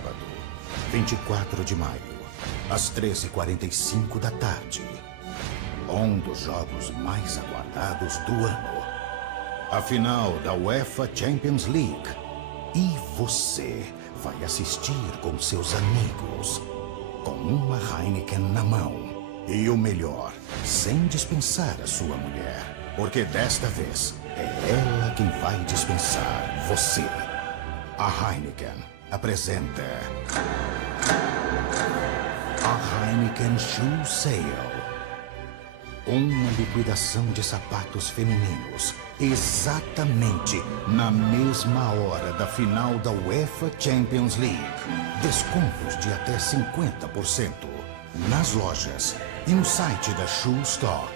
sábado, 24 de maio, às 13h45 da tarde. Um dos jogos mais aguardados do ano. A final da UEFA Champions League. E você vai assistir com seus amigos, com uma Heineken na mão. E o melhor, sem dispensar a sua mulher. Porque desta vez, é ela quem vai dispensar você. A Heineken apresenta a Heineken Shoe Sale. Uma liquidação de sapatos femininos, exatamente na mesma hora da final da UEFA Champions League. Descontos de até 50% nas lojas e no site da Shoe Stock.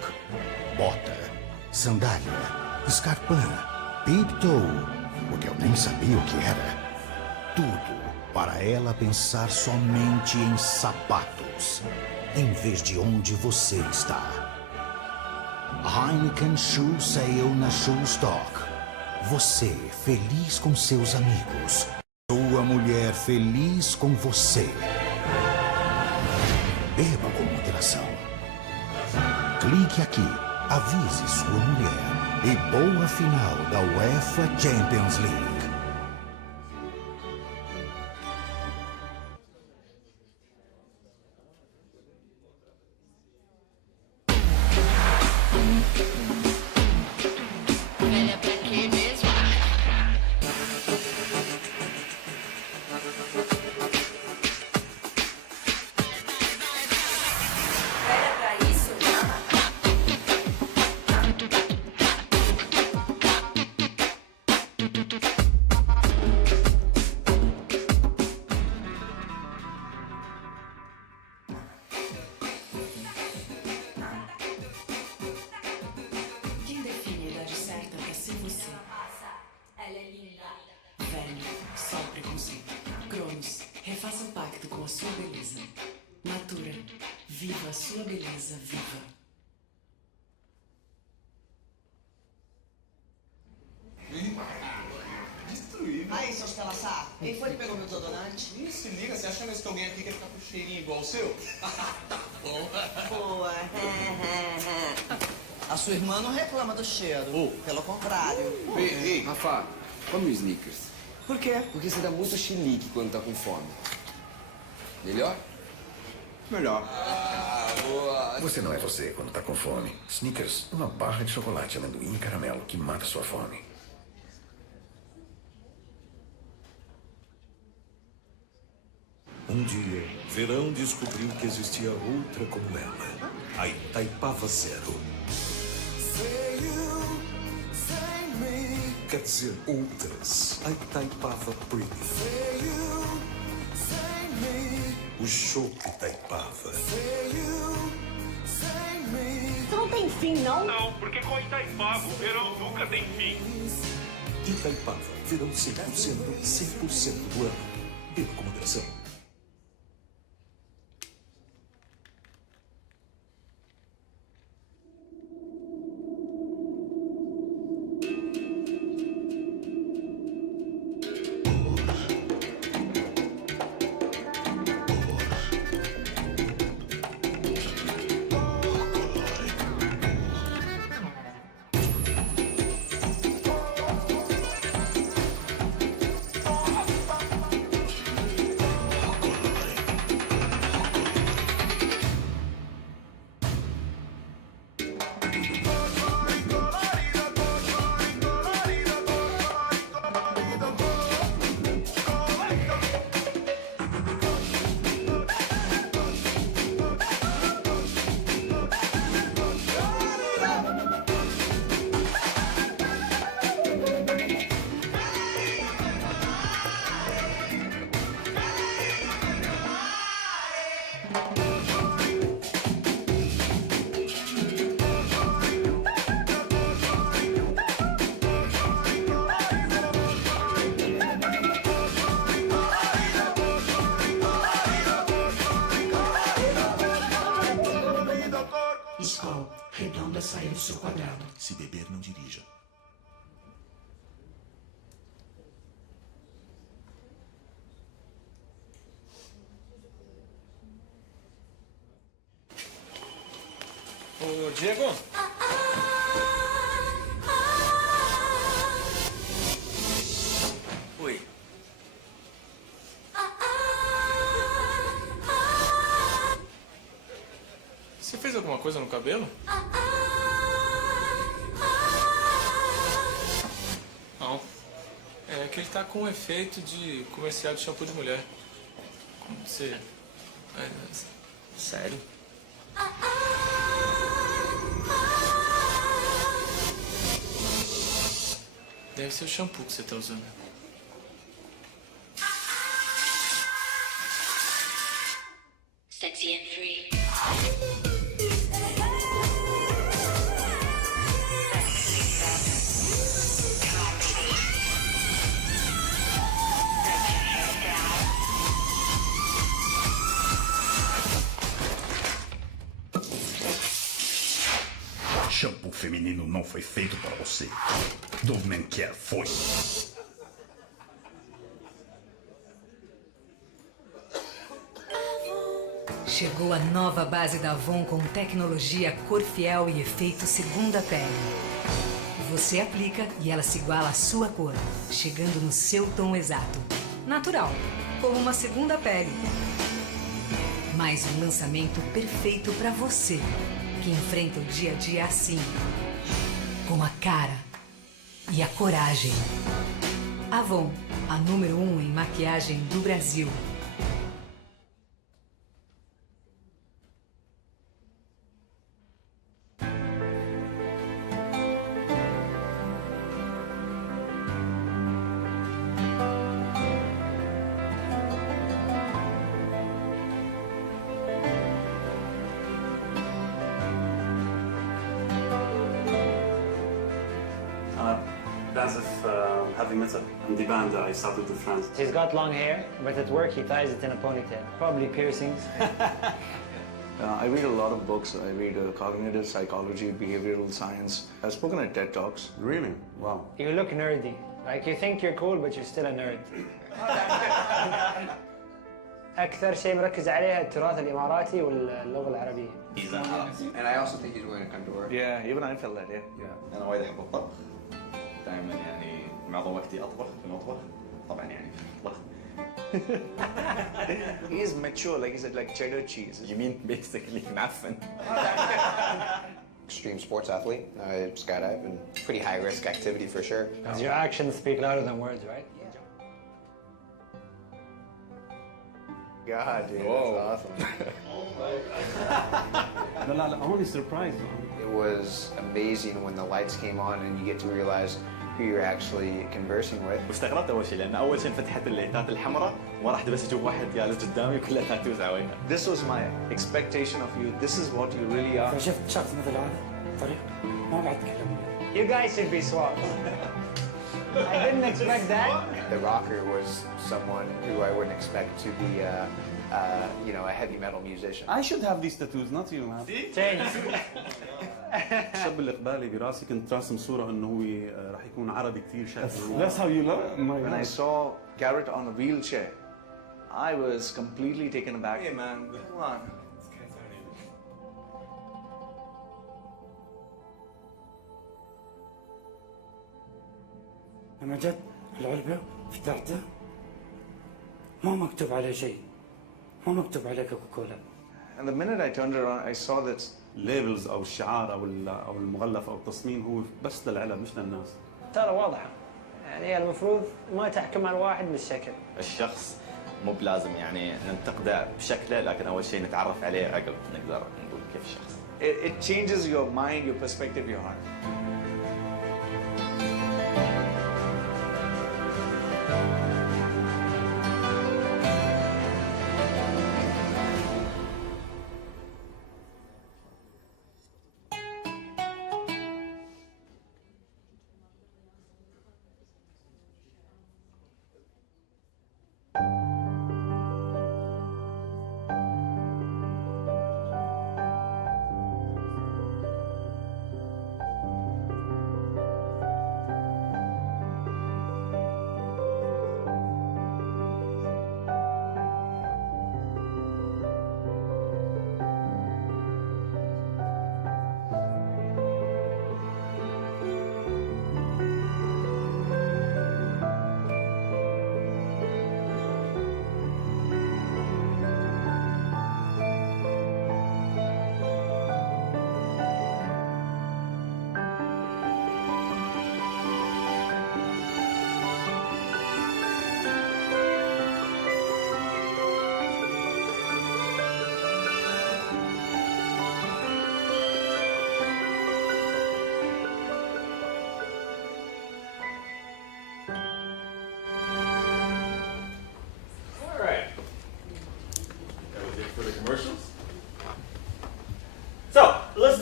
Bota, sandália, escarpão, pip-toe, porque eu nem sabia o que era. Tudo para ela pensar somente em sapatos, em vez de onde você está. Heineken Shoe Sale na Shoe Stock. Você feliz com seus amigos. Sua mulher feliz com você. Beba com moderação. Clique aqui, avise sua mulher. E boa final da UEFA Champions League. Quem foi que pegou meu desodorante? Ih, se liga, você acha mesmo que alguém aqui quer ficar com cheirinho igual o seu? Tá bom. Boa. A sua irmã não reclama do cheiro. Pelo contrário. Ei, Rafa, come um Snickers. Por quê? Porque você dá muito chilique quando tá com fome. Melhor? Melhor. Boa. Você não é você quando tá com fome. Snickers, uma barra de chocolate, amendoim e caramelo que mata sua fome. Um dia, Verão descobriu que existia outra como ela, a Itaipava Zero. Quer dizer, outras, a Itaipava Premium. O chopp Itaipava. Isso não tem fim, não? Não, porque com Itaipava o verão nunca tem fim. Itaipava, verão 100% do ano. Beba com moderação. Saia do seu quadrado. Se beber, não dirija. Ô, Diego? Oi. Você fez alguma coisa no cabelo? Não. É que ele tá com um efeito de comercial de shampoo de mulher. Como você... Sério? Deve ser o shampoo que você tá usando. Sexy and free. Shampoo feminino não foi feito para você. Dove Care foi. Chegou a nova base da Avon com tecnologia cor fiel e efeito segunda pele. Você aplica e ela se iguala à sua cor, chegando no seu tom exato. Natural, como uma segunda pele. Mais um lançamento perfeito para você, que enfrenta o dia a dia assim, com a cara e a coragem. Avon, a número 1 em maquiagem do Brasil. As if having met in the band, I started with friends. He's got long hair, but at work he ties it in a ponytail. Probably piercings. I read a lot of books. I read cognitive psychology, behavioral science. I've spoken at TED Talks. Really? Wow. You look nerdy. Like you think you're cool, but you're still a nerd. أكثر شيء مركز عليه التراث الإماراتي واللغة العربية. And I also think he's wearing a condor. Yeah, even I felt that, yeah. أنا وايد أحب الطبخ. دائما يعني معظم وقتي أطبخ في المطبخ. طبعا يعني في الطبخ. He is mature, like he said, like cheddar cheese. You mean basically معفن. Extreme sports athlete. I skydive and pretty high risk activity for sure. Because your actions speak louder than words, right? God, dude, Whoa. that's awesome. I'm only surprised. It was amazing when the lights came on and you get to realize who you're actually conversing with. واستغربت أول شيء لأن أول شيء فتحت الليتات الحمراء ما راح بس أشوف واحد جالس قدامي كلها تاتوز على This was my expectation of you. This is what you really are. فشفت شخص مثل هذا طريق ما بعد تكلم. You guys should be swapped. I didn't expect that. The rocker was someone who I wouldn't expect to be, you know, a heavy metal musician. I should have these tattoos, not you, man. Change. الشاب اللي قبالي براسي كنت راسم صورة إنه هو راح يكون عربي كثير شكله. That's how you learn. When I saw Garrett on a wheelchair, I was completely taken aback. Hey man, come on. لما جت العلبة فتحتها ما مكتوب عليه شيء. ما مكتوب عليه كوكاكولا. And the minute I turned around, I saw that labels أو الشعار أو المغلف أو التصميم هو بس للعلب مش للناس. ترى واضحة. يعني المفروض ما تحكم على واحد بالشكل. الشخص مو بلازم يعني ننتقده بشكله لكن أول شيء نتعرف عليه عقب نقدر نقول كيف الشخص. It changes your mind, your perspective, your heart.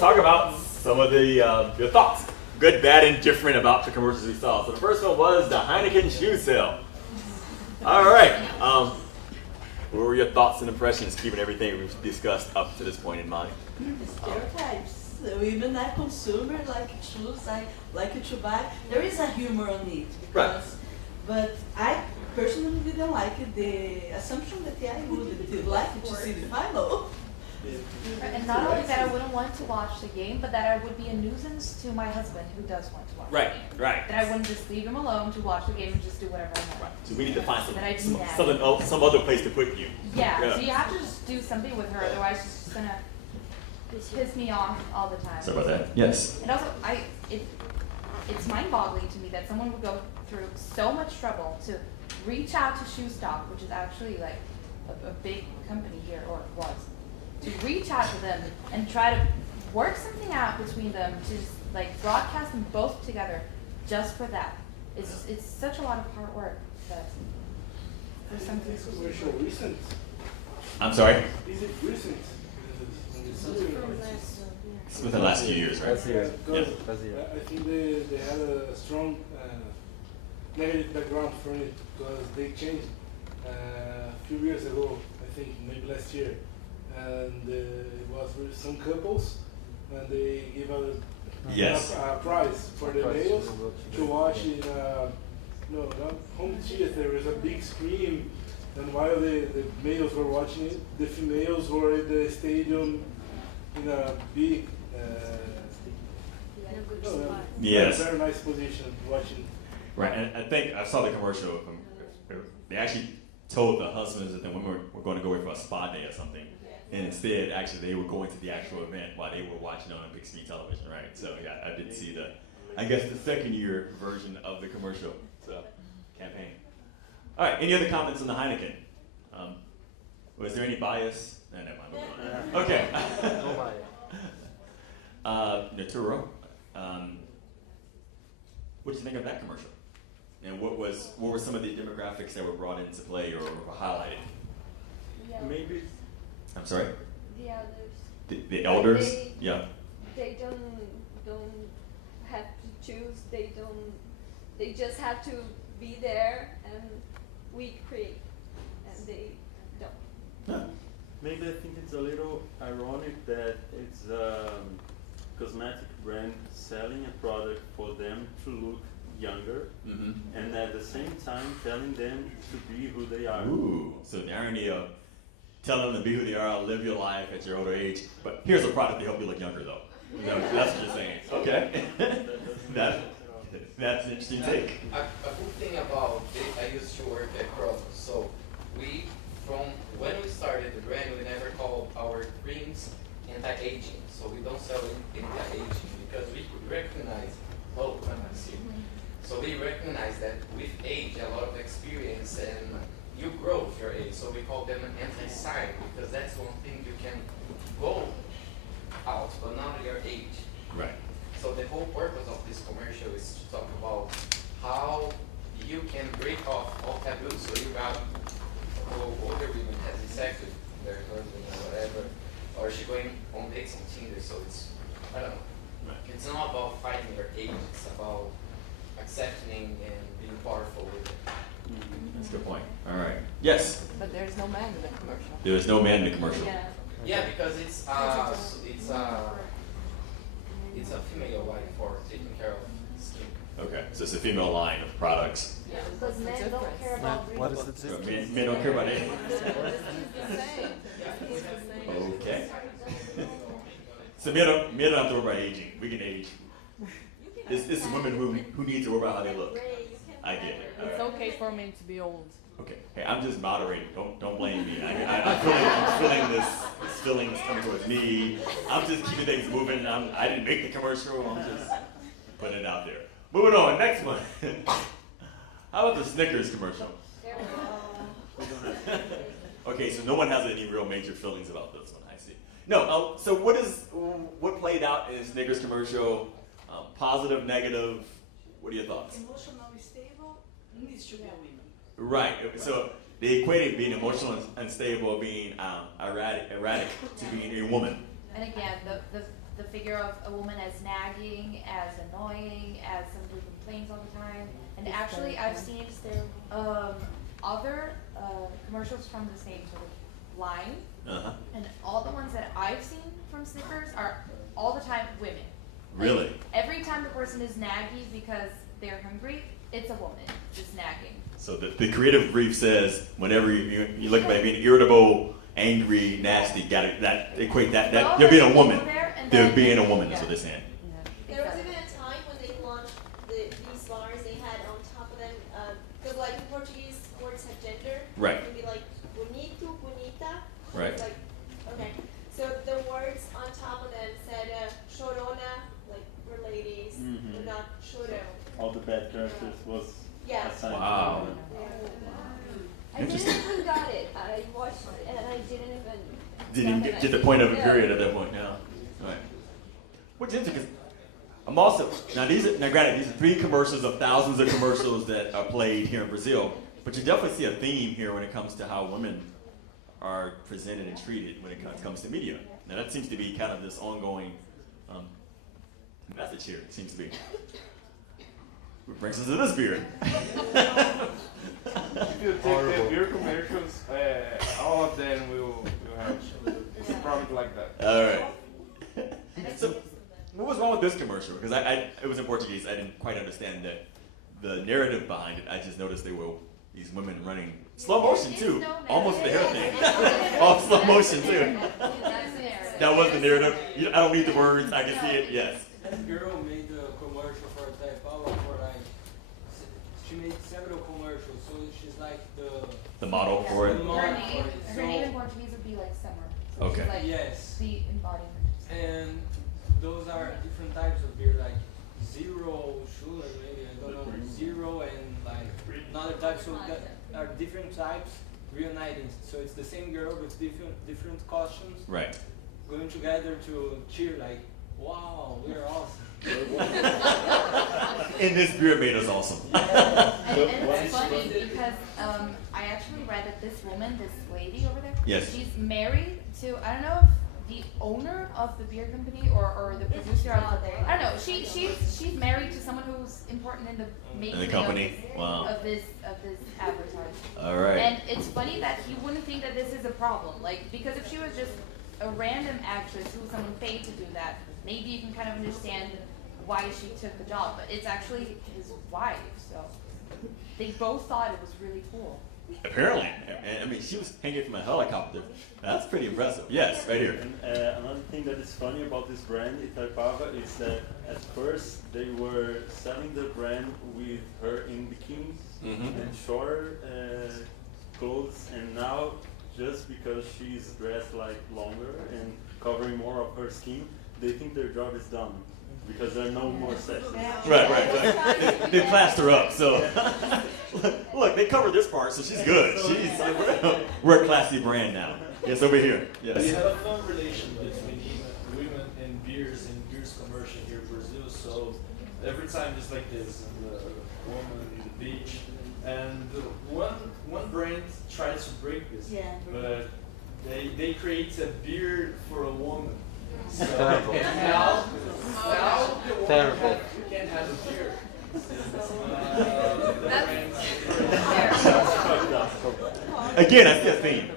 talk about some of the your thoughts, good, bad, and different about the commercials we saw. So the first one was the Heineken shoe sale. All right. What were your thoughts and impressions, keeping everything we've discussed up to this point in mind? Stereotypes. Women are consumer, like shoes, I like to buy. There is a humor on it, because, but I personally didn't like the assumption that I would like to see the final. And not only that I wouldn't want to watch the game, but that I would be a nuisance to my husband who does want to watch the game. Right. That I wouldn't just leave him alone to watch the game and just do whatever I want. Right. So we need to find That some other place to put you. Yeah, so you have to just do something with her, otherwise she's just gonna piss me off all the time. Sorry about that. Yes. And also, it's mind-boggling to me that someone would go through so much trouble to reach out to Shoe Stock, which is actually like a big company here, or was, to reach out to them and try to work something out between them to just like broadcast them both together just for that. It's such a lot of hard work that for something commercial recent. I'm sorry? Is it recent? It's within the last few years, right? Last year. I think they had a strong negative background for it, because they changed a few years ago, I think maybe last year, and it was with some couples, and they give a prize for the males to watch in not home theater. There is a big screen, and while the males were watching it, the females were at the stadium in a big yes, very nice position watching. Right, and I think I saw the commercial. They actually told the husbands that the women were going to go away for a spa day or something, and instead, actually, they were going to the actual event while they were watching on big screen television. Right, so yeah, I did see the second year version of the commercial campaign. All right, any other comments on the Heineken? Was there any bias? No, never mind. Okay. No bias. Naturo, what did you think of that commercial? And what were some of the demographics that were brought into play or were highlighted? Maybe. I'm sorry? The elders. The elders? Yeah. They don't have to choose. They just have to be there, and we create, and they don't. Yeah. Maybe I think it's a little ironic that it's a cosmetic brand selling a product for them to look younger, and at the same time telling them to be who they are. Ooh, so the irony of telling them to be who they are, live your life at your older age, but here's a product to help you look younger though. That's what you're saying. Okay. That's an interesting take. A good thing about it, I used to work at Pró, so from when we started the brand, we never called our creams anti-aging. So we don't sell anti-aging because we recognize, so we recognize that with age, a lot of experience, and you grow with your age. So we call them an anti-sign, because that's one thing you can go out, but not your age. Right. So the whole purpose of this commercial is to talk about how you can break off all taboos. So you got older women having sex with their husband or whatever, or she going on dates on Tinder. So it's, I don't know. Right. It's not about fighting your age. It's about accepting and being powerful with it. That's a good point. All right. Yes. But there's no man in the commercial. There was no man in the commercial. Yeah. Yeah, because it's a female line for taking care of skin. Okay, so it's a female line of products. Yeah, because men don't care about what is the difference? Men don't care about anything. It's the same. Okay. So men don't have to worry about aging. We can age. It's women who need to worry about how they look. I get it. It's okay for men to be old. Okay. Hey, I'm just moderating. Don't blame me. I'm feeling this feeling coming towards me. I'm just keeping things moving. I didn't make the commercial. I'm just putting it out there. Moving on. Next one. How about the Snickers commercial? Okay, so no one has any real major feelings about this one. I see. No. So what played out in Snickers commercial? Positive, negative. What are your thoughts? Emotionally stable needs to be a woman. Right. So they equated being emotional and unstable, being erratic to being a woman. And again, the figure of a woman as nagging, as annoying, as someone who complains all the time. And actually, I've seen other commercials from the same sort of line, and all the ones that I've seen from Snickers are all the time women. Really? Like, every time the person is naggy because they're hungry, it's a woman just nagging. So the creative brief says whenever you look at being irritable, angry, nasty, equate that you're being a woman. They're being a woman. That's what they're saying. There was even a time when they launched these bars, they had on top of them, because like in Portuguese words have gender. Right. It can be like bonito, bonita. Right. It's like, okay. So the words on top of them said chorona, like for ladies, but not choro. All the bad characters was assigned. Wow. I didn't even got it. I watched it and I Didn't even get the point of a period at that point. Now, right. What's interesting? I'm also now granted these are 3 commercials of thousands of commercials that are played here in Brazil, but you definitely see a theme here when it comes to how women are presented and treated when it comes to media. Now that seems to be kind of this ongoing message here. It seems to be. What brings us to this beer? If you take the beer commercials, all of them will have probably like that. All right. So, what was wrong with this commercial? Because it was in Portuguese. I didn't quite understand the narrative behind it. I just noticed they were these women running slow motion too, almost the hair thing, all slow motion too. That was the narrative. I don't need the words. I can see it. Yes. That girl made a commercial for Taipava for like. She made several commercials, so she's like the model for it. Her name in Portuguese would be like Summer. So Okay. She's like Yes. the embodiment. And those are different types of beer, like zero sugar, maybe I don't know, zero and like another type. So that are different types reuniting. So it's the same girl with different costumes. Right. Going together to cheer like, wow, we're awesome. And this beer made us awesome. And it's funny because I actually read that this woman, this lady over there, Yes. she's married to, I don't know if the owner of the beer company or the producer of the, I don't know, she's married to someone who's important in the making In the company? Wow. of this advertising. All right. And it's funny that you wouldn't think that this is a problem, like, because if she was just a random actress who someone paid to do that, maybe you can kind of understand why she took the job, but it's actually his wife, so they both thought it was really cool. Apparently. I mean, she was hanging from a helicopter. That's pretty impressive. Yes, right here. And another thing that is funny about this brand, Itaipava, is that at first they were selling the brand with her in bikinis and short clothes, and now just because she's dressed like longer and covering more of her skin, they think their job is done because there are no more sessions. Right. They plaster up, so look, they covered this part, so she's good. We're a classy brand now. Yes, over here. Yes. We have a fun relation between women and beers commercial here in Brazil. So every time it's like this, and the woman in the beach, and one brand tries to break this, but they create a beer for a woman. So now the woman can't have a beer. Again, I see a theme.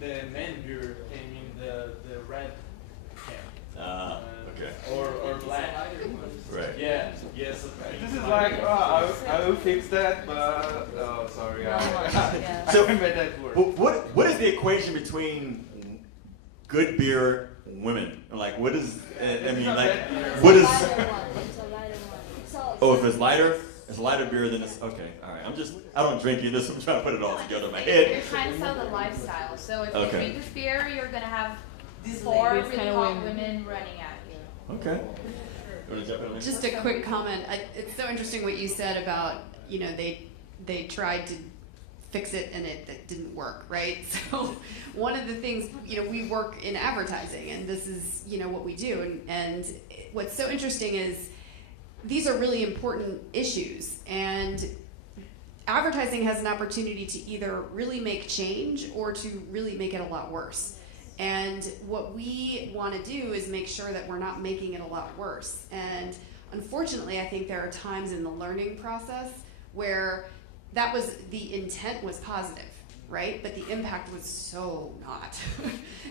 The man beer came in the red can. Okay. Or black. Right. Yeah. Yes. This is like, I will fix that, but sorry. So, what is the equation between good beer, women? Like, what is? I mean, like, what is? Oh, if it's lighter beer than it's okay. All right, I don't drink either, so I'm trying to put it all together in my head. You're trying to sell the lifestyle. So if Okay. you drink this beer, you're gonna have 4 really hot women running at you. Okay. You want to jump in? Just a quick comment. It's so interesting what you said about, they tried to fix it and it didn't work, right? So one of the things, we work in advertising and this is, what we do. And what's so interesting is these are really important issues. And advertising has an opportunity to either really make change or to really make it a lot worse. And what we want to do is make sure that we're not making it a lot worse. And unfortunately, I think there are times in the learning process where that was, the intent was positive, right? But the impact was so not.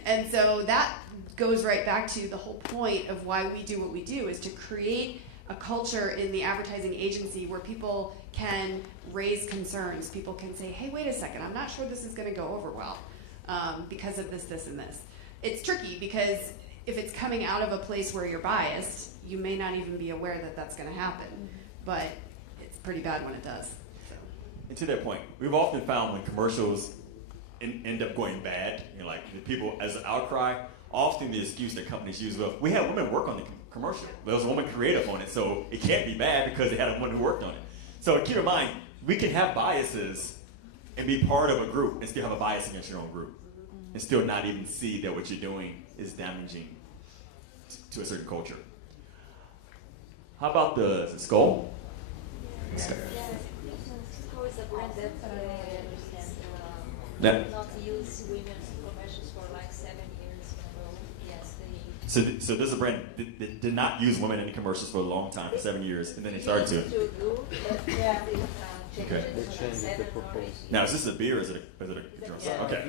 And so that goes right back to the whole point of why we do what we do, is to create a culture in the advertising agency where people can raise concerns. People can say, hey, wait a second, I'm not sure this is going to go over well because of this, this, and this. It's tricky because if it's coming out of a place where you're biased, you may not even be aware that that's going to happen. But it's pretty bad when it does. So. And to that point, we've often found when commercials end up going bad, you know, like the people, as an outcry, often the excuse that companies use, well, we had women work on the commercial. There was a woman creative on it, so it can't be bad because they had a woman who worked on it. So keep in mind, we can have biases and be part of a group and still have a bias against your own group and still not even see that what you're doing is damaging to a certain culture. How about the skull? Skull is a brand that not use women's commercials for like 7 years in a row. Yes, they. So this is a brand that did not use women in the commercials for a long time, for 7 years, and then they started to. Yeah. Okay. Now, is this a beer or is it a drink? Yeah. Okay.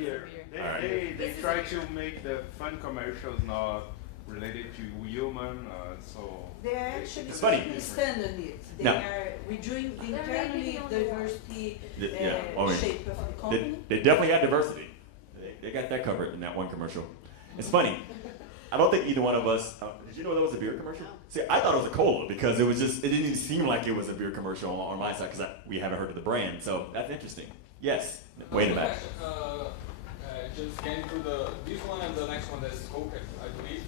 They, All right. they try to make the fun commercials not related to human, so. They are actually It's funny. taking a stand on it. They No. are redoing the internally diversity shape of the company. They definitely had diversity. They got that covered in that one commercial. It's funny. I don't think either one of us. Did you know that was a beer commercial? See, I thought it was a cola because it didn't even seem like it was a beer commercial on my side because we haven't heard of the brand. So that's interesting. Yes. Way in the back. Just came through this one and the next one is Coxe, I believe.